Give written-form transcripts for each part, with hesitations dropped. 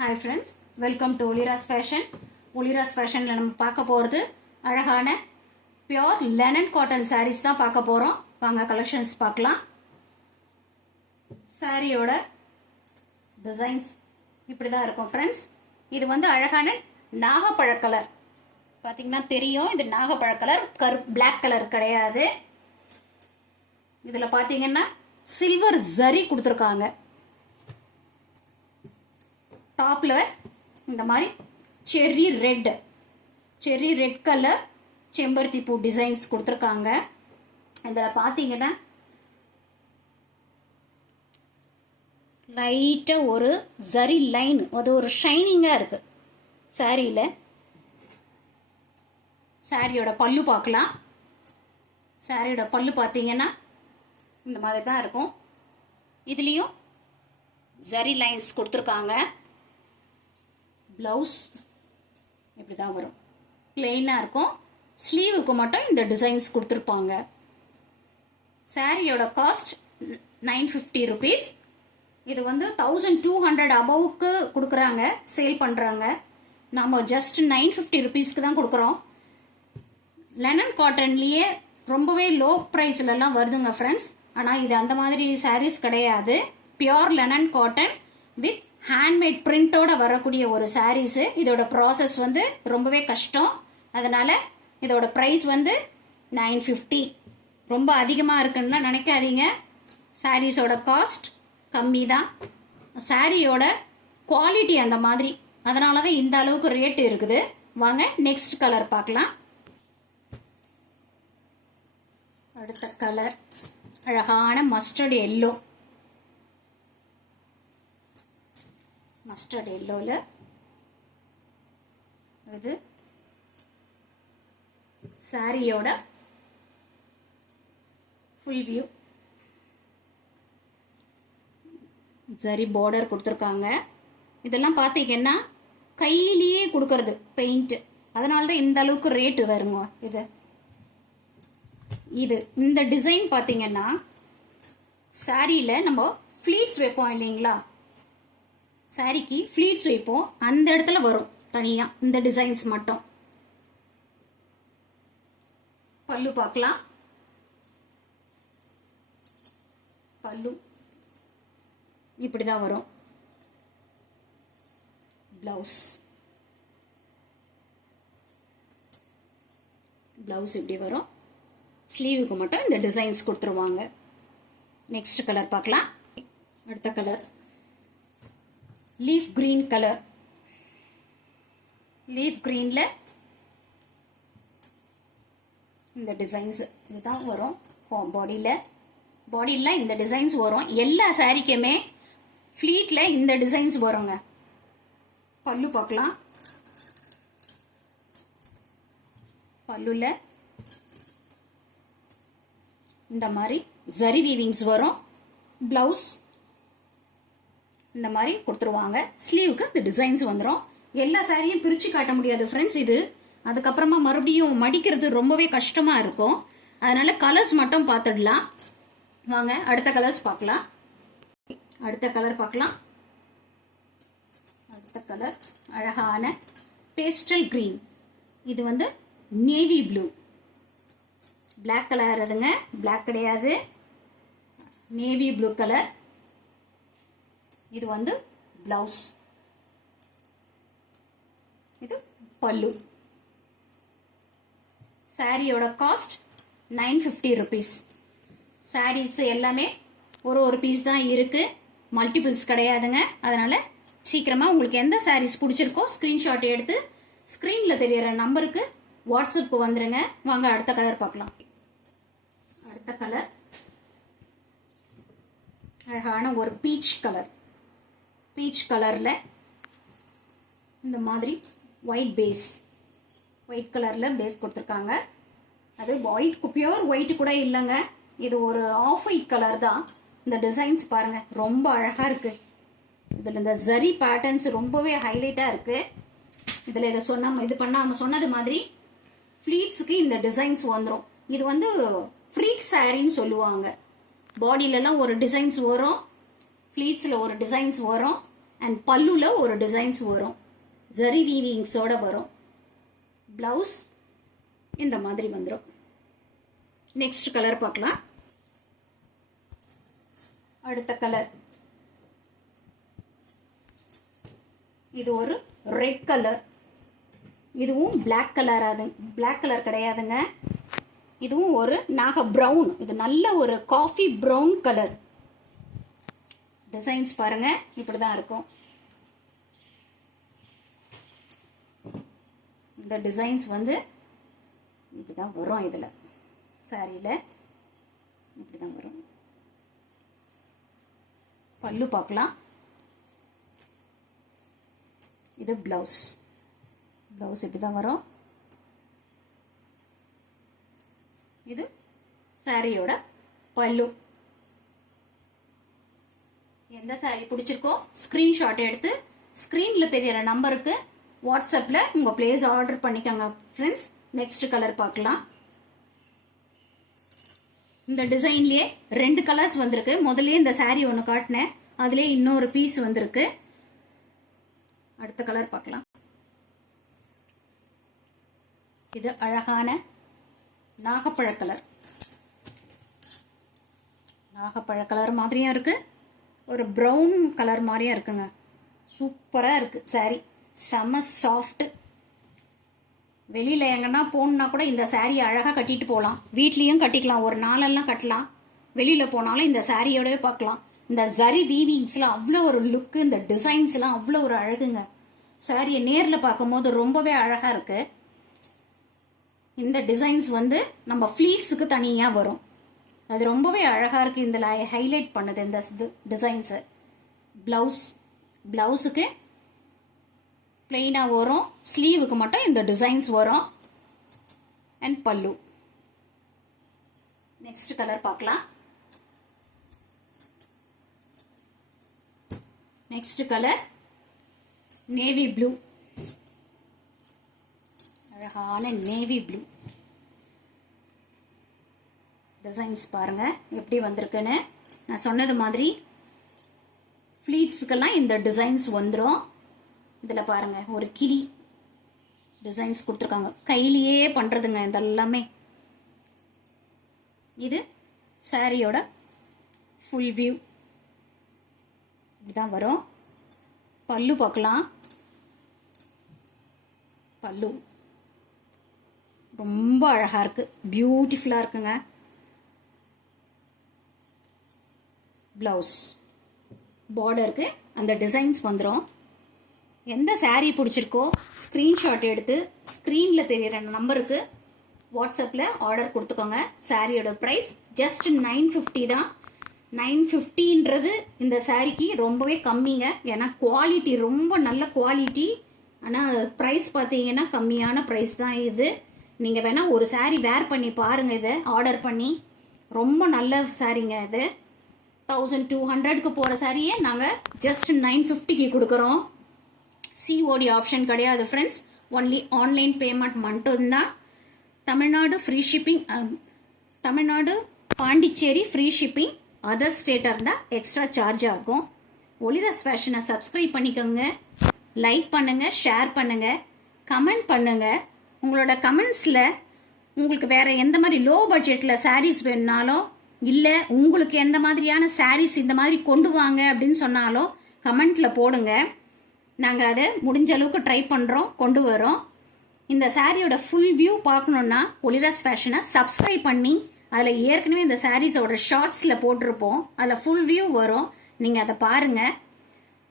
Hi friends, welcome to Olira's Fashion. Olira's Fashionல நம்ம பார்க்க போறது அழகான பியூர் linen cotton sarees தான் பார்க்க போறோம். வாங்க கலெக்ஷன்ஸ் பார்க்கலாம். சாரியோட டிசைன்ஸ் இப்படி தான் இருக்கும் फ्रेंड्स. இது வந்து அழகான நாகப்பழ கலர். பாத்தீங்கன்னா தெரியும் இது நாகப்பழ கலர், black கலர் கிடையாது. இதுல பாத்தீங்கன்னா சில்வர் ஜரி கொடுத்திருக்காங்க. டாப்ல இந்த மாதிரி செர்ரி ரெட் கலர் செம்பருத்தி பூ டிசைன்ஸ் கொடுத்துருக்காங்க. இதில் பார்த்தீங்கன்னா லைட்டாக ஒரு ஜரி லைன், அது ஒரு ஷைனிங்காக இருக்கு சாரியில். சாரியோட பல்லு பார்க்கலாம். சாரியோட பல்லு பார்த்தீங்கன்னா இந்த மாதிரி தான் இருக்கும். இதுலேயும் ஜரி லைன்ஸ் கொடுத்துருக்காங்க. ப்ளவுஸ் இப்படி தான் வரும், பிளெயினாக இருக்கும். ஸ்லீவுக்கு மட்டும் இந்த டிசைன்ஸ் கொடுத்துருப்பாங்க. சாரியோட காஸ்ட் 950 rupees. இது வந்து 1200 அபவுக்கு கொடுக்குறாங்க, சேல் பண்ணுறாங்க. நம்ம ஜஸ்ட் 950 rupeesக்கு தான் கொடுக்குறோம். லெனன் காட்டன்லேயே ரொம்பவே லோ ப்ரைஸ்லலாம் வருதுங்க ஃப்ரெண்ட்ஸ். ஆனால் இது அந்த மாதிரி சாரீஸ் கிடையாது. Pure linen cotton with handmade பிரிண்டோட வரக்கூடிய ஒரு சாரீஸு. இதோட ப்ராசஸ் வந்து ரொம்பவே கஷ்டம். அதனால இதோட ப்ரைஸ் வந்து 950. ரொம்ப அதிகமாக இருக்குன்னு நினைக்காதீங்க. சாரீஸோட காஸ்ட் கம்மி தான். சாரியோட குவாலிட்டி அந்த மாதிரி, அதனால தான் இந்த அளவுக்கு ரேட் இருக்குது. வாங்க நெக்ஸ்ட் கலர் பார்க்கலாம். அடுத்த கலர் அழகான மஸ்டர்ட் எல்லோ. மஸ்டர்ட் எல்லோல இது சாரியோட ஃபுல் வியூ. சரி பார்டர் கொடுத்துருக்காங்க. இதெல்லாம் பார்த்தீங்கன்னா கையிலேயே கொடுக்கறது பெயிண்ட், அதனால தான் இந்த அளவுக்கு ரேட்டு வருங்க. இது இந்த டிசைன் பார்த்தீங்கன்னா சாரியில் நம்ம ஃப்ளீட்ஸ் வைப்போம் இல்லைங்களா, சாரிக்கு ஃப்ளீட்ஸ் வைப்போம், அந்த இடத்துல வரும் தனியாக இந்த டிசைன்ஸ் மட்டும். பல்லு பார்க்கலாம். பல்லு இப்படிதான் வரும். பிளவுஸ் இப்படி வரும். ஸ்லீவுக்கு மட்டும் இந்த டிசைன்ஸ் கொடுத்துருவாங்க. நெக்ஸ்ட் கலர் பார்க்கலாம். அடுத்த colour leaf green colour. Leaf கிரீன்ல இந்த டிசைன்ஸ் இதுதான் வரும். பாடியில் இந்த டிசைன்ஸ் வரும். எல்லா சாரிக்குமே ஃப்ளீட்ல இந்த டிசைன்ஸ் வருங்க. பல்லு பார்க்கலாம். பல்லுல இந்த மாதிரி ஜரி வீவிங்ஸ் வரும். பிளவுஸ் இந்த மாதிரி கொடுத்துருவாங்க. ஸ்லீவுக்கு இந்த டிசைன்ஸ் வந்துடும். எல்லா சாரியும் பிரித்து காட்ட முடியாது ஃப்ரெண்ட்ஸ். இது அதுக்கப்புறமா மறுபடியும் மடிக்கிறது ரொம்பவே கஷ்டமாக இருக்கும். அதனால கலர்ஸ் மட்டும் பார்த்துடலாம். வாங்க அடுத்த கலர்ஸ் பார்க்கலாம். அடுத்த கலர் அழகான பேஸ்டல் கிரீன். இது வந்து நேவி ப்ளூ. பிளாக் கலர் அதுங்க, பிளாக் கிடையாது, நேவி ப்ளூ கலர். இது வந்து பிளவுஸ், இது பல்லு. சாரியோட காஸ்ட் 950 rupees. சாரீஸ் எல்லாமே ஒரு பீஸ் தான் இருக்கு, மல்டிபிள்ஸ் கிடையாதுங்க. அதனால சீக்கிரமா உங்களுக்கு எந்த சாரீஸ் பிடிச்சிருக்கோ ஸ்கிரீன்ஷாட் எடுத்து ஸ்கிரீன்ல தெரியற நம்பருக்கு வாட்ஸ்அப்க்கு வந்துருங்க. வாங்க அடுத்த கலர் பார்க்கலாம். அடுத்த கலர் அழகான ஒரு பீச் கலர். பீச் கலர்ல இந்த மாதிரி ஒயிட் கலர்ல பேஸ் கொடுத்துருக்காங்க. அது பியூர் ஒயிட் கூட இல்லைங்க, இது ஒரு ஆஃப் ஒயிட் கலர் தான். இந்த டிசைன்ஸ் பாருங்க ரொம்ப அழகா இருக்கு. இதுல இந்த ஜரி பேட்டர்ன்ஸ் ரொம்பவே ஹைலைட்டா இருக்கு. இதுல இதை சொன்னது மாதிரி ஃப்ளீட்ஸுக்கு இந்த டிசைன்ஸ் வந்துடும். இது வந்து ஃப்ரீக் சாரின்னு சொல்லுவாங்க. பாடியிலலாம் ஒரு டிசைன்ஸ் வரும், ஃப்ளீட்ஸில் ஒரு டிசைன்ஸ் வரும், அண்ட் பல்லுல ஒரு டிசைன்ஸ் வரும், ஜரி வீவிங்ஸோட வரும். பிளவுஸ் இந்த மாதிரி வந்துடும். நெக்ஸ்ட் கலர் பார்க்கலாம். அடுத்த கலர் இது ஒரு ரெட் கலர். இதுவும் பிளாக் கலர். பிளாக் கலர் கிடையாதுங்க. இதுவும் ஒரு நாக பிரவுன். இது நல்ல ஒரு காஃபி பிரவுன் கலர். டிசைன்ஸ் பாருங்க, இப்படிதான் இருக்கும். இந்த டிசைன்ஸ் வந்து இப்படிதான் வரும். இதுல சாரியில இப்படிதான் வரும். பல்லு பார்க்கலாம். இது பிளவுஸ். பிளவுஸ் இப்படிதான் வரும். இது சாரியோட பல்லு. எந்த சாரி பிடிச்சிருக்கோ ஸ்கிரீன்ஷாட் எடுத்து ஸ்கிரீன்ல தெரியற நம்பருக்கு வாட்ஸ்அப்ல உங்க பிளேஸ் ஆர்டர் பண்ணிக்கோங்க ஃப்ரெண்ட்ஸ். நெக்ஸ்ட் கலர் பார்க்கலாம். இந்த டிசைன்லயே 2 கலர்ஸ் வந்திருக்கு. முதல்ல இந்த சாரி ஒன்று காட்டினேன், அதுலயே இன்னொரு பீஸ் வந்திருக்கு. அடுத்த கலர் பார்க்கலாம். இது அழகான நாகப்பழ கலர். நாகப்பழ கலர் மாதிரியும் இருக்கு, ஒரு பிரவுன் கலர் மாதிரியும் இருக்குங்க. சூப்பரா இருக்கு சாரி. செம சாஃப்ட். வெளியில எங்கன்னா போகணுன்னா கூட இந்த சாரியை அழகா கட்டிட்டு போகலாம். வீட்லயும் கட்டிக்கலாம், ஒரு நாளெல்லாம் கட்டலாம். வெளியில போனாலும் இந்த சாரியோடவே பார்க்கலாம். இந்த ஜரி வீவிங்ஸ்லாம் அவ்வளோ ஒரு லுக்கு, இந்த டிசைன்ஸ்லாம் அவ்வளோ ஒரு அழகுங்க. சாரியை நேரில் பார்க்கும்போது ரொம்பவே அழகா இருக்கு. இந்த டிசைன்ஸ் வந்து நம்ம ஃப்ளீட்ஸுக்கு தனியாக வரும். அது ரொம்பவே அழகா இருக்கு. இதில் ஹைலைட் பண்ணுது இந்த டிசைன்ஸு. பிளவுஸுக்கு பிளெயினாக வரும், ஸ்லீவுக்கு மட்டும் இந்த டிசைன்ஸ் வரும். அண்ட் பல்லு. நெக்ஸ்ட் கலர் பார்க்கலாம். Next colour navy blue. அழகான நேவி ப்ளூ. டிசைன்ஸ் பாருங்க எப்படி வந்திருக்குன்னு. நான் சொன்னது மாதிரி ஃப்ளீட்ஸ்க்கெல்லாம் இந்த டிசைன்ஸ் வந்துடும். இதில் பாருங்க ஒரு கிளி டிசைன்ஸ் கொடுத்துருக்காங்க. கையிலேயே பண்ணுறதுங்க இதெல்லாமே. இது சாரியோட ஃபுல் வியூ இப்படிதான் வரும். பல்லு பார்க்கலாம். பல்லு ரொம்ப அழகா இருக்கு, பியூட்டிஃபுல்லா இருக்குங்க. பிளவுஸ் பார்டருக்கு அந்த டிசைன்ஸ் வந்துடும். எந்த சாரீ பிடிச்சிருக்கோ ஸ்க்ரீன்ஷாட் எடுத்து ஸ்க்ரீனில் தெரியிற நம்பருக்கு வாட்ஸ்அப்பில் ஆர்டர் கொடுத்துக்கோங்க. சாரியோட ப்ரைஸ் ஜஸ்ட் 950 தான். 950ன்றது இந்த சாரிக்கு ரொம்பவே கம்மிங்க. ஏன்னா குவாலிட்டி ரொம்ப நல்ல குவாலிட்டி. ஆனால் ப்ரைஸ் பார்த்தீங்கன்னா கம்மியான ப்ரைஸ் தான் இது. நீங்கள் வேணால் ஒரு சாரீ வேர் பண்ணி பாருங்கள். இதை ஆர்டர் பண்ணி ரொம்ப நல்ல சாரீங்க. இது 1200க்கு போகிற சாரியை நாங்கள் ஜஸ்ட் 950க்கு கொடுக்குறோம். சிஓடி ஆப்ஷன் கிடையாது ஃப்ரெண்ட்ஸ், ஒன்லி ஆன்லைன் பேமெண்ட் மட்டும்தான். Tamil Nadu free shipping, Tamil Nadu Pondicherry free shipping. Other ஸ்டேட்டாக இருந்தால் எக்ஸ்ட்ரா சார்ஜ் ஆகும். ஒளிரஸ் ஃபேஷனை சப்ஸ்கிரைப் பண்ணிக்கோங்க, லைக் பண்ணுங்கள், ஷேர் பண்ணுங்கள், கமெண்ட் பண்ணுங்கள். உங்களோட கமெண்ட்ஸில் உங்களுக்கு வேறு எந்த மாதிரி லோ பட்ஜெட்டில் சாரீஸ் வேணுனாலும், இல்லை உங்களுக்கு எந்த மாதிரியான சாரீஸ் இந்த மாதிரி கொண்டு வாங்க அப்படின்னு சொன்னாலும் கமெண்ட்டில் போடுங்க. நாங்கள் அதை முடிஞ்ச அளவுக்கு ட்ரை பண்ணுறோம், கொண்டு வரோம். இந்த சாரியோட ஃபுல் வியூ பார்க்கணுன்னா ஒளிரஸ் ஃபேஷனை சப்ஸ்கிரைப் பண்ணி அதில் ஏற்கனவே இந்த சாரீஸோட ஷார்ட்ஸில் போட்டிருப்போம், அதில் ஃபுல் வியூ வரும். நீங்கள் அதை பாருங்கள்.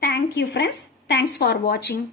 தேங்க்யூ ஃப்ரெண்ட்ஸ், தேங்க்ஸ் ஃபார் வாட்சிங்.